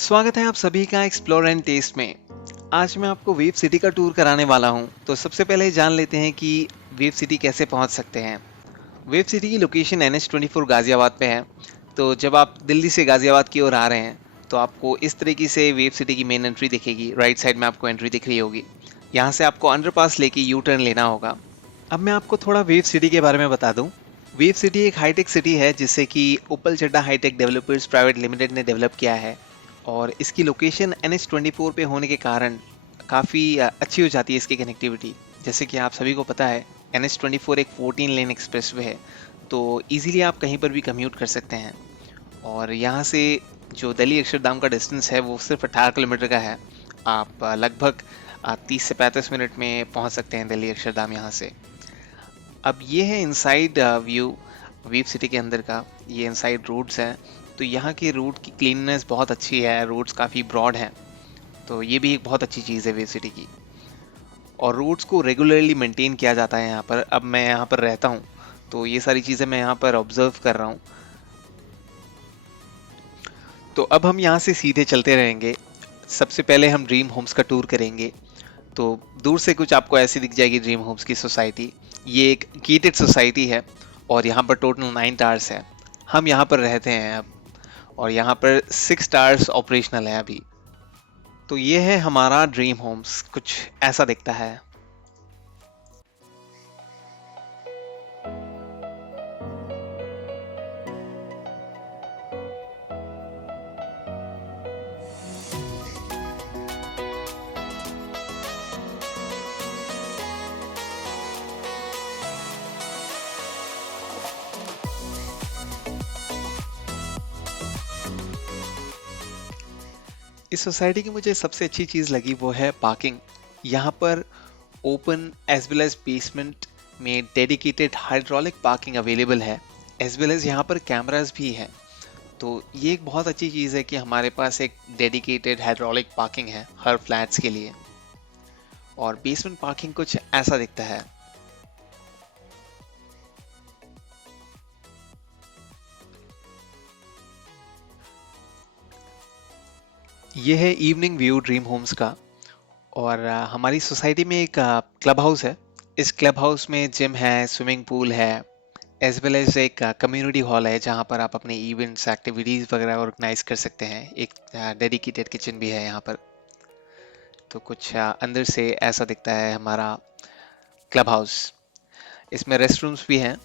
स्वागत है आप सभी का एक्सप्लोर एंड टेस्ट में। आज मैं आपको वेव सिटी का टूर कराने वाला हूं। तो सबसे पहले जान लेते हैं कि वेव सिटी कैसे पहुंच सकते हैं। वेव सिटी की लोकेशन NH24 गाजियाबाद पे है। तो जब आप दिल्ली से गाजियाबाद की ओर आ रहे हैं तो आपको इस तरीके से वेव सिटी की मेन एंट्री दिखेगी। राइट साइड में आपको एंट्री दिख रही होगी। यहाँ से आपको अंडरपास लेके यू टर्न लेना होगा। अब मैं आपको थोड़ा वेव सिटी के बारे में बता दूं। वेव सिटी एक हाईटेक सिटी है जिसे कि उपल चड्डा हाईटेक डेवलपर्स प्राइवेट लिमिटेड ने डेवलप किया है। और इसकी लोकेशन NH24 पे होने के कारण काफ़ी अच्छी हो जाती है इसकी कनेक्टिविटी। जैसे कि आप सभी को पता है NH24 एक 14 लेन एक्सप्रेसवे है। तो इजीली आप कहीं पर भी कम्यूट कर सकते हैं। और यहाँ से जो दिल्ली अक्षरधाम का डिस्टेंस है वो सिर्फ 18 किलोमीटर का है। आप लगभग 30 से 35 मिनट में पहुँच सकते हैं दिल्ली अक्षरधाम यहाँ से। अब ये है इनसाइड व्यू वेव सिटी के अंदर का। ये इनसाइड रोड्स हैं। तो यहाँ के रोड की क्लीननेस बहुत अच्छी है। रोड्स काफ़ी ब्रॉड हैं। तो ये भी एक बहुत अच्छी चीज़ है वेव सिटी की। और रोड्स को रेगुलरली मेंटेन किया जाता है यहाँ पर। अब मैं यहाँ पर रहता हूँ तो ये सारी चीज़ें मैं यहाँ पर ऑब्जर्व कर रहा हूँ। तो अब हम यहाँ से सीधे चलते रहेंगे। सबसे पहले हम ड्रीम होम्स का टूर करेंगे। तो दूर से कुछ आपको ऐसी दिख जाएगी ड्रीम होम्स की सोसाइटी। ये एक गेटेड सोसाइटी है और यहाँ पर टोटल 9 टावर्स है। हम यहाँ पर रहते हैं अब। और यहाँ पर 6 टावर्स ऑपरेशनल है अभी। तो ये है हमारा ड्रीम होम्स। कुछ ऐसा दिखता है। इस सोसाइटी की मुझे सबसे अच्छी चीज़ लगी वो है पार्किंग। यहाँ पर open as well as basement में डेडिकेटेड हाइड्रोलिक पार्किंग अवेलेबल है। एज वेल एज यहाँ पर कैमरास भी हैं। तो ये एक बहुत अच्छी चीज़ है कि हमारे पास एक डेडिकेटेड हाइड्रोलिक पार्किंग है हर फ्लैट्स के लिए। और बेसमेंट पार्किंग कुछ ऐसा दिखता है। ये है इवनिंग व्यू ड्रीम होम्स का। और हमारी सोसाइटी में एक क्लब हाउस है। इस क्लब हाउस में जिम है, स्विमिंग पूल है, एज वेल एज एक कम्युनिटी हॉल है जहाँ पर आप अपने इवेंट्स एक्टिविटीज़ वगैरह ऑर्गेनाइज कर सकते हैं। एक डेडिकेटेड किचन भी है यहाँ पर। तो कुछ अंदर से ऐसा दिखता है हमारा क्लब हाउस। इसमें रेस्ट रूम्स भी हैं।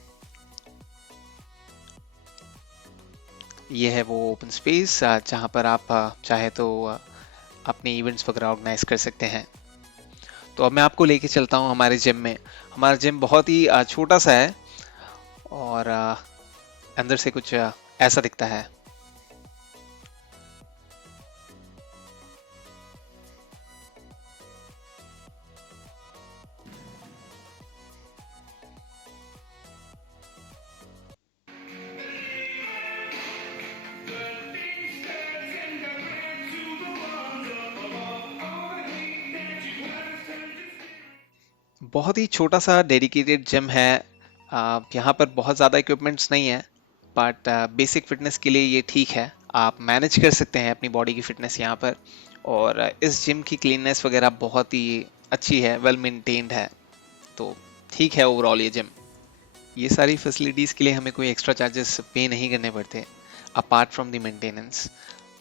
ये है वो ओपन स्पेस जहाँ पर आप चाहे तो अपने इवेंट्स वगैरह ऑर्गेनाइज कर सकते हैं। तो अब मैं आपको लेके चलता हूँ हमारे जिम में। हमारा जिम बहुत ही छोटा सा है। और अंदर से कुछ ऐसा दिखता है। बहुत ही छोटा सा डेडिकेटेड जिम है। यहाँ पर बहुत ज़्यादा इक्विपमेंट्स नहीं है। बट बेसिक फिटनेस के लिए ये ठीक है। आप मैनेज कर सकते हैं अपनी बॉडी की फिटनेस यहाँ पर। और इस जिम की क्लीननेस वगैरह बहुत ही अच्छी है, वेल मेंटेन्ड है। तो ठीक है ओवरऑल ये जिम। ये सारी फैसिलिटीज़ के लिए हमें कोई एक्स्ट्रा चार्जेस पे नहीं करने पड़ते अपार्ट फ्रॉम द मेंटेनेंस।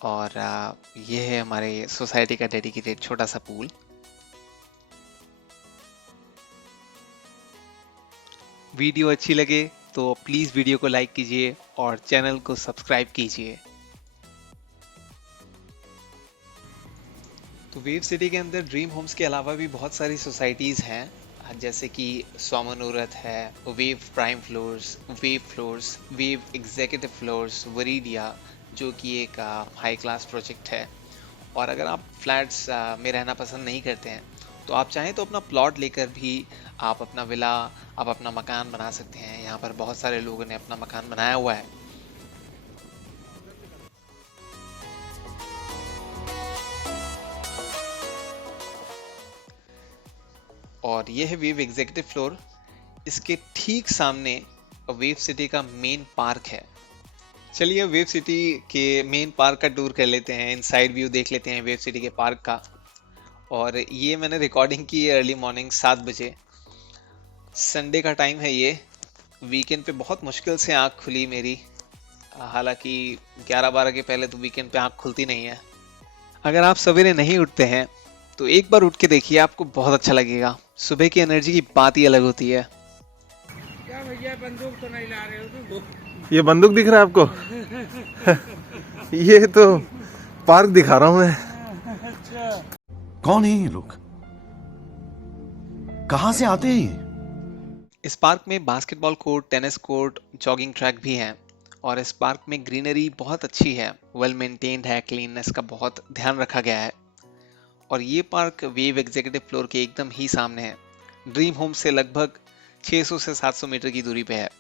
और ये है हमारे सोसाइटी का डेडिकेटेड छोटा सा पूल। वीडियो अच्छी लगे तो प्लीज़ वीडियो को लाइक कीजिए और चैनल को सब्सक्राइब कीजिए। तो वेव सिटी के अंदर ड्रीम होम्स के अलावा भी बहुत सारी सोसाइटीज़ हैं। जैसे कि स्वामनूरत है, wave prime floors, wave executive floors, वरीडिया, जो कि एक हाई क्लास प्रोजेक्ट है। और अगर आप फ्लैट्स में रहना पसंद नहीं करते हैं तो आप चाहें तो अपना प्लॉट लेकर भी आप अपना विला, आप अपना मकान बना सकते हैं। यहाँ पर बहुत सारे लोगों ने अपना मकान बनाया हुआ है। और ये है वेव एग्जीक्यूटिव फ्लोर। इसके ठीक सामने वेव सिटी का मेन पार्क है। चलिए वेव सिटी के मेन पार्क का टूर कर लेते हैं, इनसाइड व्यू देख लेते हैं वेव सिटी के पार्क का। और ये मैंने रिकॉर्डिंग की है अर्ली मॉर्निंग 7 बजे। संडे का टाइम है ये। वीकेंड पे बहुत मुश्किल से आँख खुली मेरी। हालांकि 11-12 के पहले तो वीकेंड पे आँख खुलती नहीं है। अगर आप सवेरे नहीं उठते हैं तो एक बार उठ के देखिए, आपको बहुत अच्छा लगेगा। सुबह की एनर्जी की बात ही अलग होती है। क्या भैया बंदूक तो नहीं ला रहे हो तुम? ये बंदूक दिख रहा है आपको? ये तो पार्क दिखा रहा हूं मैं। अच्छा। कौन है ये लोग? कहां से आते हैं ये? इस पार्क में basketball court, tennis court, jogging track भी हैं। और इस पार्क में ग्रीनरी बहुत अच्छी है, वेल मेंटेन्ड है, क्लीननेस का बहुत ध्यान रखा गया है। और ये पार्क वेव एग्जीक्यूटिव फ्लोर के एकदम ही सामने है। ड्रीम होम से लगभग 600 से 700 मीटर की दूरी पे है।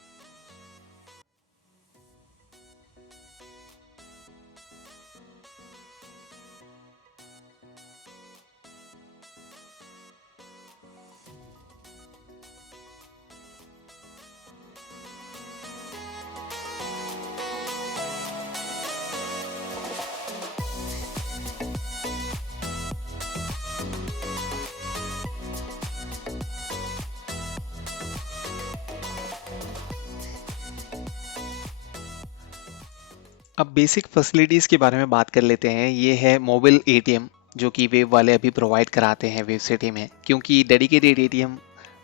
अब बेसिक फैसिलिटीज के बारे में बात कर लेते हैं। ये है मोबाइल एटीएम, जो कि वेव वाले अभी प्रोवाइड कराते हैं वेव सिटी में, क्योंकि डेडिकेटेड एटीएम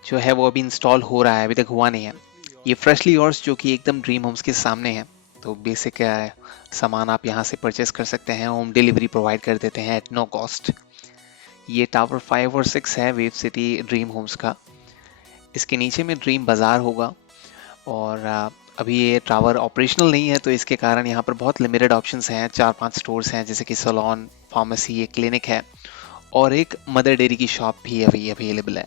जो है वो अभी इंस्टॉल हो रहा है, अभी तक हुआ नहीं है। ये फ्रेशली योर्स जो कि एकदम ड्रीम होम्स के सामने है। तो बेसिक सामान आप यहाँ से परचेस कर सकते हैं। होम डिलीवरी प्रोवाइड कर देते हैं एट नो कॉस्ट। ये टावर 5 और 6 है वेव सिटी ड्रीम होम्स का। इसके नीचे में ड्रीम बाज़ार होगा। और अभी ये टावर ऑपरेशनल नहीं है, तो इसके कारण यहाँ पर बहुत लिमिटेड ऑप्शंस हैं। 4-5 स्टोर्स हैं, जैसे कि सैलून, फार्मेसी, एक क्लिनिक है और एक मदर डेयरी की शॉप भी अभी अवेलेबल है।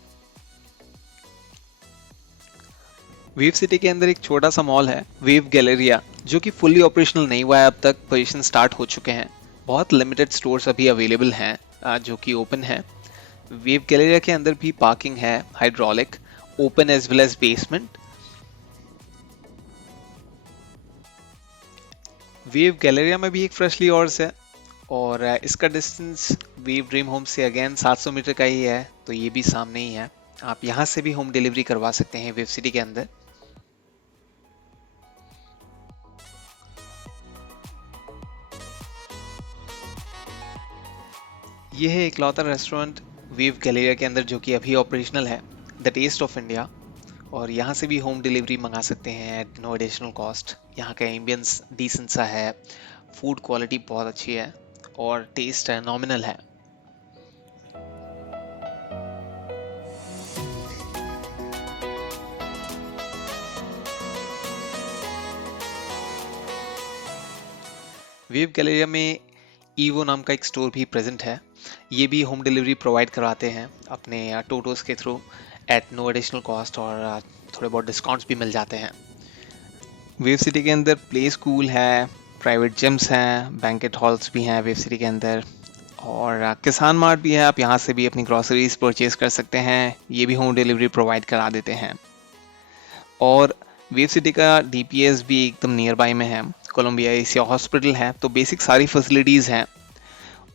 वेव सिटी के अंदर एक छोटा सा मॉल है, वेव गैलेरिया, जो कि फुल्ली ऑपरेशनल नहीं हुआ है अब तक। पोजीशन स्टार्ट हो चुके हैं। बहुत लिमिटेड स्टोर्स अभी अवेलेबल हैं जो कि ओपन है। वेव गैलेरिया के अंदर भी पार्किंग है, hydraulic, open as well as basement. Wave Galleria में भी एक फ्रेशली हॉर्स है। और इसका डिस्टेंस वेव ड्रीम होम से अगेन 700 मीटर का ही है, तो ये भी सामने ही है। आप यहाँ से भी होम डिलीवरी करवा सकते हैं वेव सिटी के अंदर। ये है इकलौता रेस्टोरेंट वेव गैलेरिया के अंदर जो कि अभी ऑपरेशनल है, द टेस्ट ऑफ इंडिया। और यहाँ से भी होम डिलीवरी मंगा सकते हैं एट नो एडिशनल कॉस्ट। यहाँ का एम्बियंस डिसेंट सा है, फूड क्वालिटी बहुत अच्छी है और टेस्ट है नॉमिनल है। वेव गैलेरिया में ईवो नाम का एक स्टोर भी प्रेजेंट है। ये भी होम डिलीवरी प्रोवाइड कराते हैं अपने टोटोस के through at no additional cost, और थोड़े बहुत डिस्काउंट्स भी मिल जाते हैं। वेव सिटी के अंदर प्ले स्कूल है, प्राइवेट जिम्स हैं, बैंकेट हॉल्स भी हैं वेव सिटी के अंदर। और किसान मार्ट भी है, आप यहाँ से भी अपनी ग्रॉसरीज परचेज कर सकते हैं। ये भी होम डिलीवरी प्रोवाइड करा देते हैं। और वेव सिटी का डीपीएस भी एकदम नियर बाय में है, कोलंबिया एशिया हॉस्पिटल है, तो बेसिक सारी फैसिलिटीज़ हैं।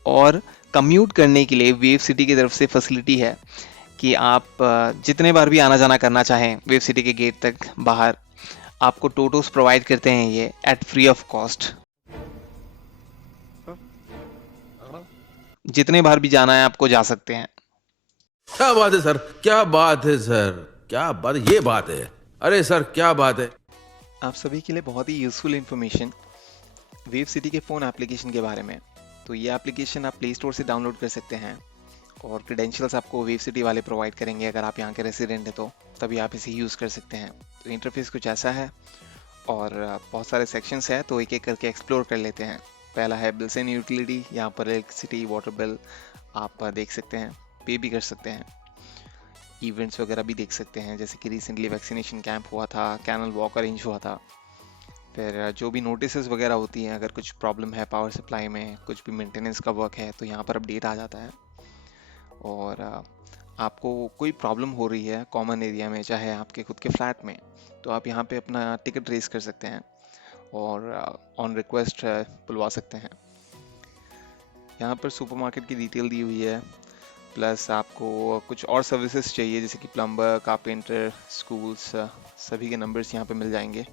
और कम्यूट करने के लिए वेव सिटी की तरफ से फैसिलिटी है कि आप जितने बार भी आना जाना करना चाहें वेव सिटी के गेट तक बाहर, आपको टोटोस प्रोवाइड करते हैं ये एट फ्री ऑफ कॉस्ट। जितने बार भी जाना है आपको जा सकते हैं। क्या बात है सर, क्या बात है सर, क्या बात है, ये बात है। अरे सर क्या बात है। आप सभी के लिए बहुत ही यूज़फुल इन्फॉर्मेशन वेव सिटी के फ़ोन एप्लीकेशन के बारे में। तो ये एप्लीकेशन आप प्ले स्टोर से डाउनलोड कर सकते हैं और क्रेडेंशियल्स आपको वेव सिटी वाले प्रोवाइड करेंगे। अगर आप यहाँ के रेसिडेंट हैं तो तभी आप इसे यूज़ कर सकते हैं। तो इंटरफेस कुछ ऐसा है और बहुत सारे सेक्शंस हैं, तो एक एक करके एक्सप्लोर कर लेते हैं। पहला है बिल्स एंड यूटिलिटी। यहाँ पर इलेक्ट्रिसिटी, वाटर बिल आप देख सकते हैं, पे भी कर सकते हैं। इवेंट्स वगैरह भी देख सकते हैं, जैसे कि रिसेंटली वैक्सीनेशन कैंप हुआ था, कैनल वॉक अरेंज हुआ था। फिर जो भी नोटिसेस वगैरह होती हैं, अगर कुछ प्रॉब्लम है पावर सप्लाई में, कुछ भी मेंटेनेंस का वर्क है, तो यहाँ पर अपडेट आ जाता है। और आपको कोई प्रॉब्लम हो रही है कॉमन एरिया में, चाहे आपके खुद के फ्लैट में, तो आप यहाँ पे अपना टिकट रेस कर सकते हैं और ऑन रिक्वेस्ट बुलवा सकते हैं। यहाँ पर सुपरमार्केट की डिटेल दी हुई है, प्लस आपको कुछ और सर्विसेज चाहिए जैसे कि प्लम्बर, कारपेंटर, स्कूल्स, सभी के नंबर्स यहाँ पे मिल जाएंगे।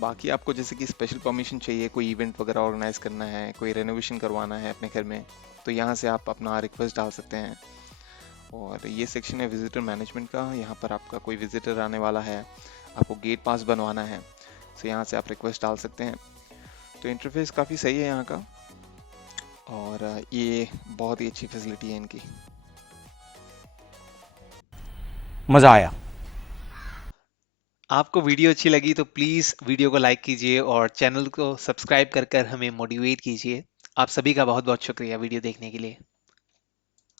बाकी आपको जैसे कि स्पेशल परमिशन चाहिए, कोई इवेंट वगैरह ऑर्गेनाइज करना है, कोई रेनोवेशन करवाना है अपने घर में, तो यहाँ से आप अपना रिक्वेस्ट डाल सकते हैं। और ये सेक्शन है विजिटर मैनेजमेंट का। यहाँ पर आपका कोई विजिटर आने वाला है, आपको गेट पास बनवाना है, तो यहाँ से आप रिक्वेस्ट डाल सकते हैं। तो इंटरफेस काफ़ी सही है यहाँ का, और ये बहुत ही अच्छी फैसिलिटी है इनकी। मज़ा आया। आपको वीडियो अच्छी लगी तो प्लीज़ वीडियो को लाइक कीजिए और चैनल को सब्सक्राइब कर हमें मोटिवेट कीजिए। आप सभी का बहुत बहुत शुक्रिया वीडियो देखने के लिए।